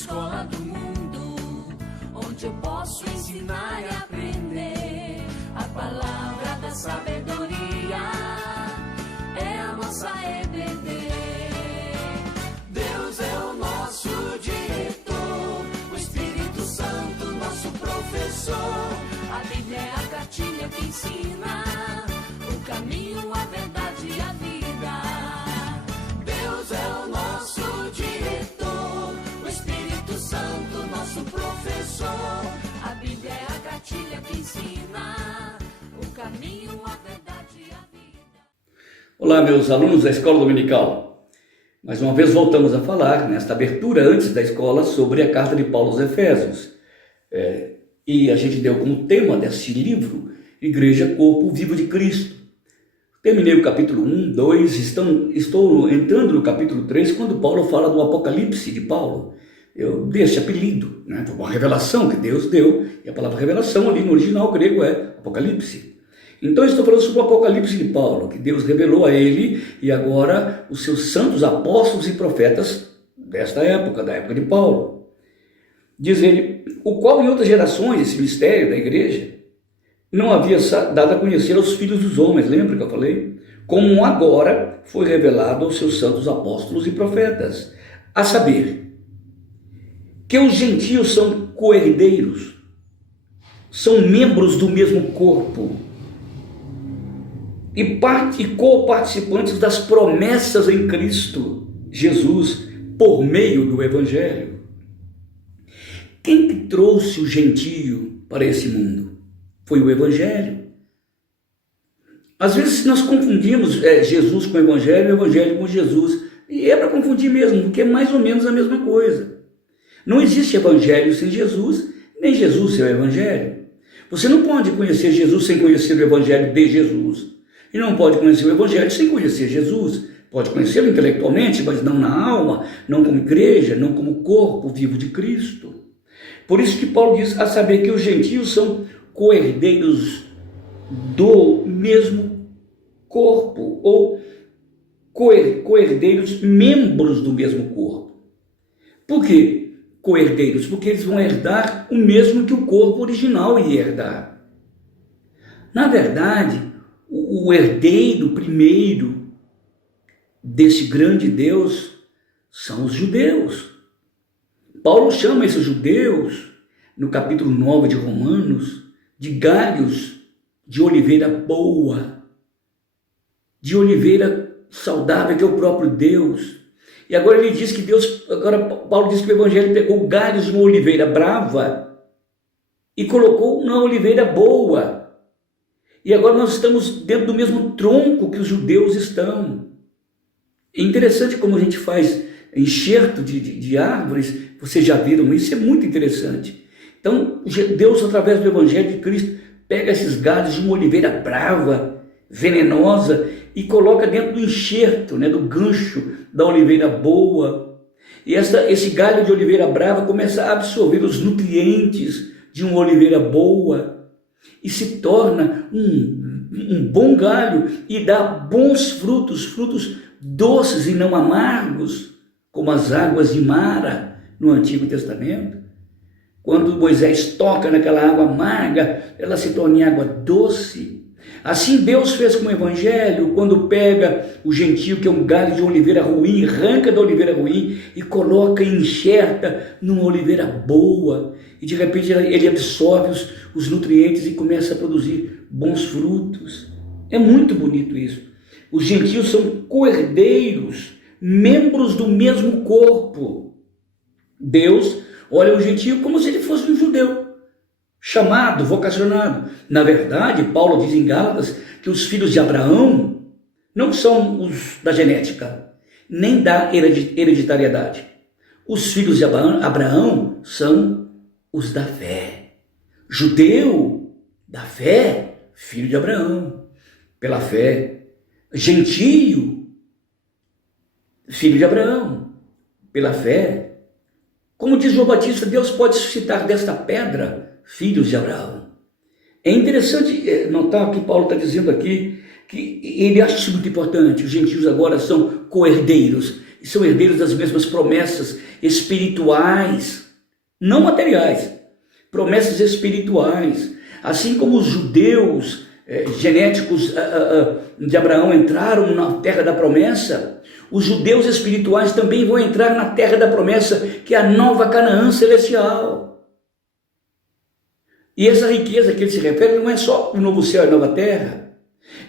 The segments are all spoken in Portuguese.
escola do mundo, onde eu posso ensinar e aprender. A palavra da sabedoria é a nossa EBD. Deus é o nosso diretor, o Espírito Santo nosso professor. A Bíblia é a cartilha que ensina o caminho, a verdade e a vida. Deus é o nosso diretor, o Espírito Santo nosso professor. A Bíblia é a cartilha que ensina o caminho, a verdade e a vida. Olá, meus alunos da Escola Dominical. Mais uma vez voltamos a falar, nesta abertura antes da escola, sobre a carta de Paulo aos Efésios. E a gente deu como tema desse livro, Igreja, Corpo Vivo de Cristo. Terminei o capítulo 1, 2, estou entrando no capítulo 3, quando Paulo fala do Apocalipse de Paulo. Eu dei esse apelido, né? Uma revelação que Deus deu, e a palavra revelação ali no original grego é Apocalipse. Então eu estou falando sobre o Apocalipse de Paulo, que Deus revelou a ele, e agora os seus santos apóstolos e profetas desta época, da época de Paulo. Diz ele, o qual em outras gerações, esse mistério da igreja, não havia dado a conhecer aos filhos dos homens, lembra que eu falei? Como agora foi revelado aos seus santos apóstolos e profetas, a saber, que os gentios são coherdeiros, são membros do mesmo corpo, e co-participantes das promessas em Cristo Jesus, por meio do Evangelho. Quem que trouxe o gentio para esse mundo? Foi o Evangelho. Às vezes nós confundimos Jesus com o Evangelho com Jesus. E é para confundir mesmo, porque é mais ou menos a mesma coisa. Não existe Evangelho sem Jesus, nem Jesus sem o Evangelho. Você não pode conhecer Jesus sem conhecer o Evangelho de Jesus. E não pode conhecer o Evangelho sem conhecer Jesus. Pode conhecê-lo intelectualmente, mas não na alma, não como igreja, não como corpo vivo de Cristo. Por isso que Paulo diz, a saber que os gentios são coherdeiros do mesmo corpo, ou coherdeiros, membros do mesmo corpo. Por quê coherdeiros? Porque eles vão herdar o mesmo que o corpo original ia herdar. Na verdade, o herdeiro primeiro desse grande Deus são os judeus. Paulo chama esses judeus, no capítulo 9 de Romanos, de galhos de oliveira boa, de oliveira saudável, que é o próprio Deus. E agora ele diz que Paulo diz que o Evangelho pegou galhos de uma oliveira brava e colocou na oliveira boa. E agora nós estamos dentro do mesmo tronco que os judeus estão. É interessante como a gente faz enxerto de árvores, vocês já viram isso, é muito interessante. Então, Deus, através do Evangelho de Cristo, pega esses galhos de uma oliveira brava, venenosa, e coloca dentro do enxerto, do gancho da oliveira boa. E esse galho de oliveira brava começa a absorver os nutrientes de uma oliveira boa, e se torna um bom galho, e dá bons frutos doces e não amargos, como as águas de Mara no Antigo Testamento. Quando Moisés toca naquela água amarga, ela se torna em água doce. Assim Deus fez com o Evangelho, quando pega o gentio, que é um galho de oliveira ruim, arranca da oliveira ruim e coloca e enxerta numa oliveira boa. E de repente ele absorve os nutrientes e começa a produzir bons frutos. É muito bonito isso. Os gentios são coherdeiros, membros do mesmo corpo. Deus olha o gentio como se ele fosse um judeu, chamado, vocacionado. Na verdade, Paulo diz em Gálatas que os filhos de Abraão não são os da genética, nem da hereditariedade. Os filhos de Abraão são os da fé. Judeu da fé, filho de Abraão, pela fé. Gentio, filho de Abraão, pela fé. Como diz João Batista, Deus pode suscitar desta pedra filhos de Abraão. É interessante notar o que Paulo está dizendo aqui, que ele acha isso muito importante. Os gentios agora são coherdeiros. e são herdeiros das mesmas promessas espirituais, não materiais, promessas espirituais. Assim como os judeus genéticos de Abraão entraram na terra da promessa, os judeus espirituais também vão entrar na terra da promessa, que é a nova Canaã celestial. E essa riqueza que ele se refere não é só o novo céu e a nova terra,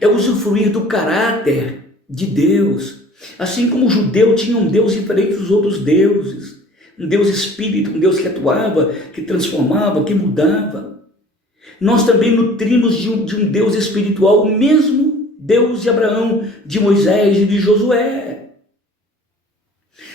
é usufruir do caráter de Deus. Assim como o judeu tinha um Deus diferente dos outros deuses, um Deus espírito, um Deus que atuava, que transformava, que mudava. Nós também nutrimos de um Deus espiritual, o mesmo Deus de Abraão, de Moisés e de Josué.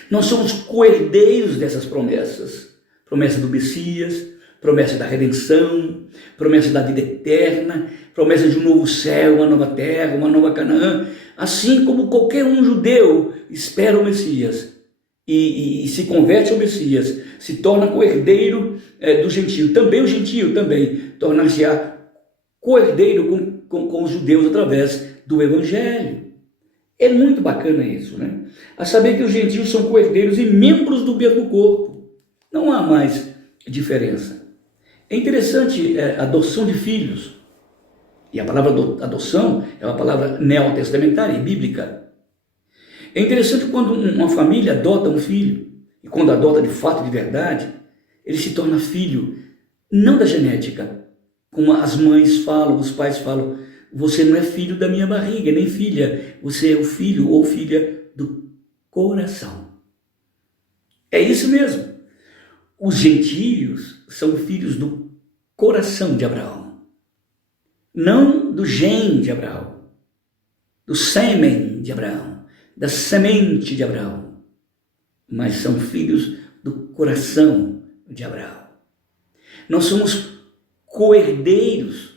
Nós somos coerdeiros dessas promessas. Promessa do Messias, promessa da redenção, promessa da vida eterna, promessa de um novo céu, uma nova terra, uma nova Canaã. Assim como qualquer um judeu espera o Messias e se converte ao Messias, se torna coerdeiro do gentio. Também o gentio tornar-se-á coerdeiro com os judeus através do Evangelho. É muito bacana isso, né? A saber que os gentios são coerdeiros e membros do mesmo corpo. Não há mais diferença. É interessante a adoção de filhos. E a palavra adoção é uma palavra neotestamentária e bíblica. É interessante quando uma família adota um filho, e quando adota de fato, de verdade, ele se torna filho, não da genética, como as mães falam, os pais falam, você não é filho da minha barriga, nem filha, você é o filho ou filha do coração. É isso mesmo. Os gentios são filhos do coração de Abraão, não do gene de Abraão, do sêmen de Abraão, da semente de Abraão, mas são filhos do coração de Abraão. Nós somos coerdeiros,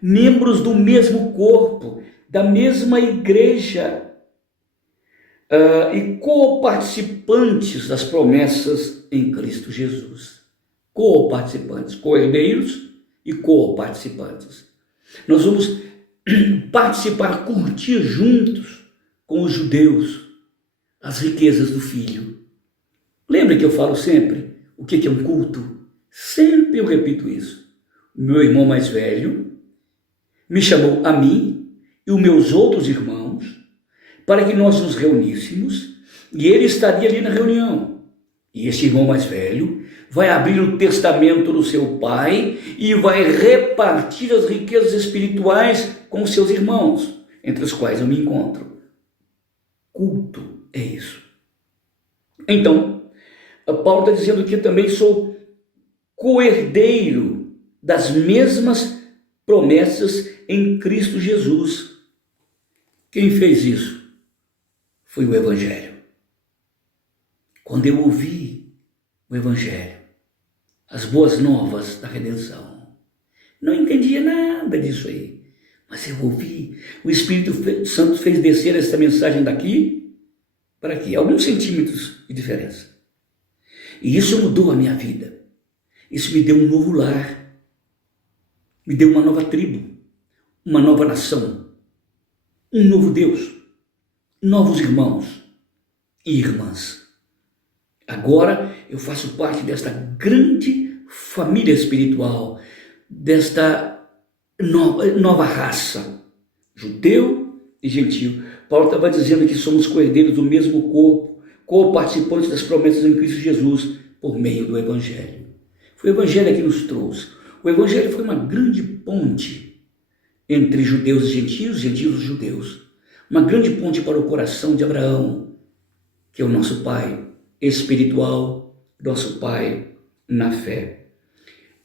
membros do mesmo corpo, da mesma igreja, e coparticipantes das promessas em Cristo Jesus. Coparticipantes, coerdeiros e coparticipantes. Nós vamos participar, curtir juntos com os judeus as riquezas do Filho. Lembra que eu falo sempre o que é um culto? Sempre eu repito isso. O meu irmão mais velho me chamou a mim e os meus outros irmãos para que nós nos reuníssemos e ele estaria ali na reunião. E esse irmão mais velho vai abrir o testamento do seu pai e vai repartir as riquezas espirituais com os seus irmãos, entre os quais eu me encontro. Culto é isso. Então, Paulo está dizendo que eu também sou coerdeiro das mesmas promessas em Cristo Jesus. Quem fez isso? Foi o Evangelho. Quando eu ouvi o Evangelho, as boas novas da redenção, não entendia nada disso aí, mas eu ouvi, o Espírito Santo fez descer essa mensagem daqui para aqui, alguns centímetros de diferença. E isso mudou a minha vida. Isso me deu um novo lar, me deu uma nova tribo, uma nova nação, um novo Deus, novos irmãos e irmãs. Agora eu faço parte desta grande família espiritual, desta nova raça, judeu e gentio. Paulo estava dizendo que somos coerdeiros do mesmo corpo, co-participantes das promessas em Cristo Jesus, por meio do Evangelho. Foi o Evangelho que nos trouxe. O Evangelho foi uma grande ponte entre judeus e gentios e judeus. Uma grande ponte para o coração de Abraão, que é o nosso pai espiritual, nosso pai na fé.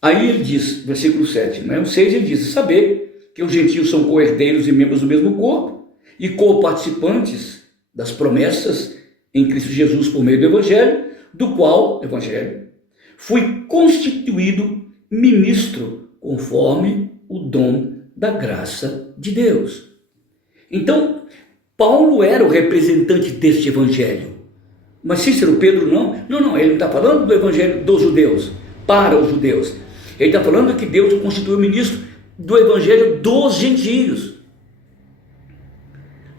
Aí ele diz, versículo 7, né? O 6 ele diz, saber que os gentios são coerdeiros e membros do mesmo corpo e co-participantes das promessas em Cristo Jesus por meio do Evangelho, do qual, Evangelho, fui constituído ministro conforme o dom da graça de Deus. Então, Paulo era o representante deste Evangelho. Mas Cícero, Pedro não, ele não está falando do Evangelho dos judeus, para os judeus. Ele está falando que Deus o constituiu ministro do Evangelho dos gentios.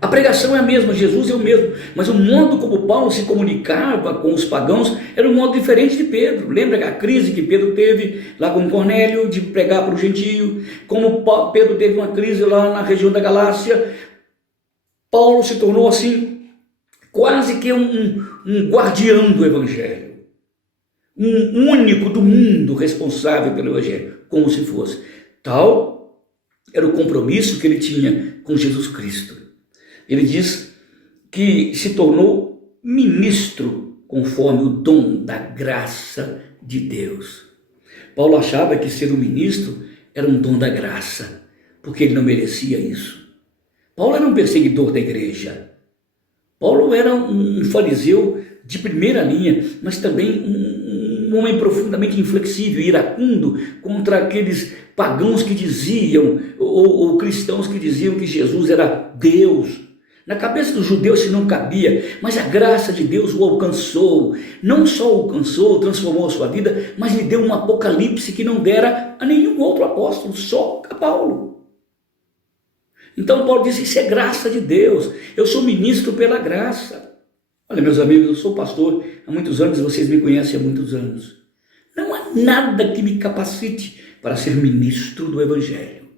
A pregação é a mesma, Jesus é o mesmo, mas o modo como Paulo se comunicava com os pagãos era um modo diferente de Pedro. Lembra a crise que Pedro teve lá com Cornélio, de pregar para o gentio, como Pedro teve uma crise lá na região da Galácia. Paulo se tornou assim, quase que um guardião do Evangelho, um único do mundo responsável pelo Evangelho, como se fosse. Tal era o compromisso que ele tinha com Jesus Cristo. Ele diz que se tornou ministro conforme o dom da graça de Deus. Paulo achava que ser um ministro era um dom da graça, porque ele não merecia isso. Paulo era um perseguidor da igreja. Paulo era um fariseu de primeira linha, mas também um homem profundamente inflexível, iracundo contra aqueles pagãos que diziam, ou cristãos que diziam que Jesus era Deus. Na cabeça dos judeus isso não cabia, mas a graça de Deus o alcançou. Não só o alcançou, transformou a sua vida, mas lhe deu um apocalipse que não dera a nenhum outro apóstolo, só a Paulo. Então Paulo disse, isso é graça de Deus, eu sou ministro pela graça. Olha, meus amigos, eu sou pastor há muitos anos, vocês me conhecem há muitos anos. Não há nada que me capacite para ser ministro do Evangelho.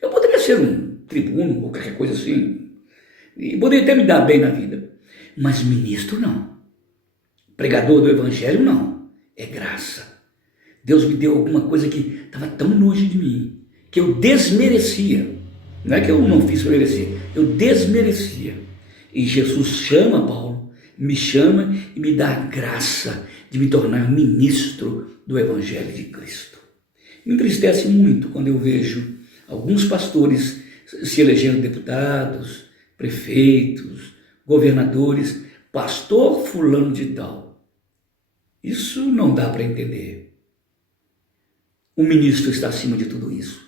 Eu poderia ser um tribuno ou qualquer coisa assim, e poderia até me dar bem na vida, mas ministro não. Pregador do Evangelho não, é graça. Deus me deu alguma coisa que estava tão longe de mim, que eu desmerecia. Não é que eu não fiz para merecer, eu desmerecia. E Jesus chama Paulo, me chama e me dá a graça de me tornar ministro do Evangelho de Cristo. Me entristece muito quando eu vejo alguns pastores se elegendo deputados, prefeitos, governadores, pastor fulano de tal. Isso não dá para entender. O ministro está acima de tudo isso.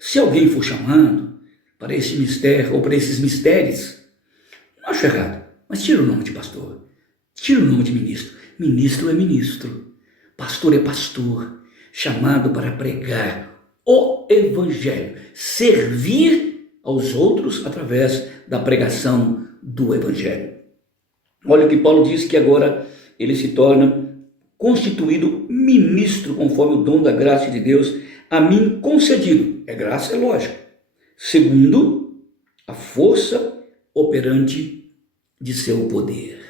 Se alguém for chamado para esse mistério ou para esses mistérios, não acho errado, mas tira o nome de pastor, tira o nome de ministro. Ministro é ministro, pastor é pastor, chamado para pregar o Evangelho, servir aos outros através da pregação do Evangelho. Olha o que Paulo diz, que agora ele se torna constituído ministro conforme o dom da graça de Deus a mim concedido. É graça, é lógico. Segundo a força operante de seu poder.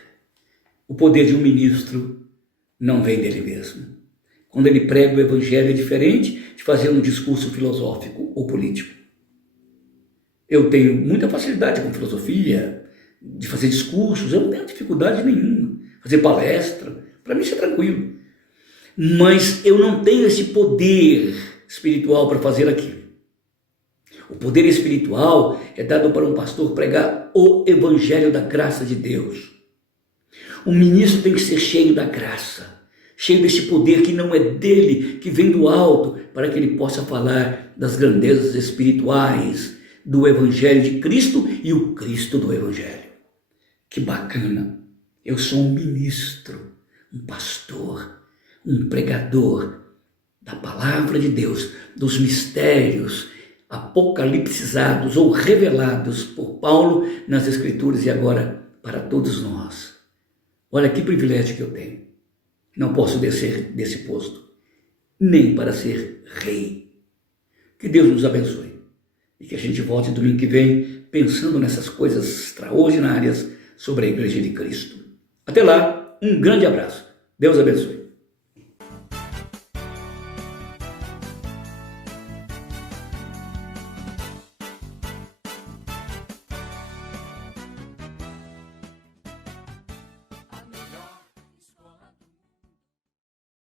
O poder de um ministro não vem dele mesmo. Quando ele prega o Evangelho é diferente de fazer um discurso filosófico ou político. Eu tenho muita facilidade com filosofia, de fazer discursos, eu não tenho dificuldade nenhuma. Fazer palestra, para mim isso é tranquilo. Mas eu não tenho esse poder espiritual para fazer aquilo. O poder espiritual é dado para um pastor pregar o Evangelho da graça de Deus. O ministro tem que ser cheio da graça, cheio desse poder que não é dele, que vem do alto, para que ele possa falar das grandezas espirituais, do Evangelho de Cristo e o Cristo do Evangelho. Que bacana! Eu sou um ministro, um pastor, um pregador da palavra de Deus, dos mistérios apocalipsizados ou revelados por Paulo nas Escrituras e agora para todos nós. Olha que privilégio que eu tenho. Não posso descer desse posto, nem para ser rei. Que Deus nos abençoe. E que a gente volte domingo que vem pensando nessas coisas extraordinárias sobre a Igreja de Cristo. Até lá, um grande abraço. Deus abençoe.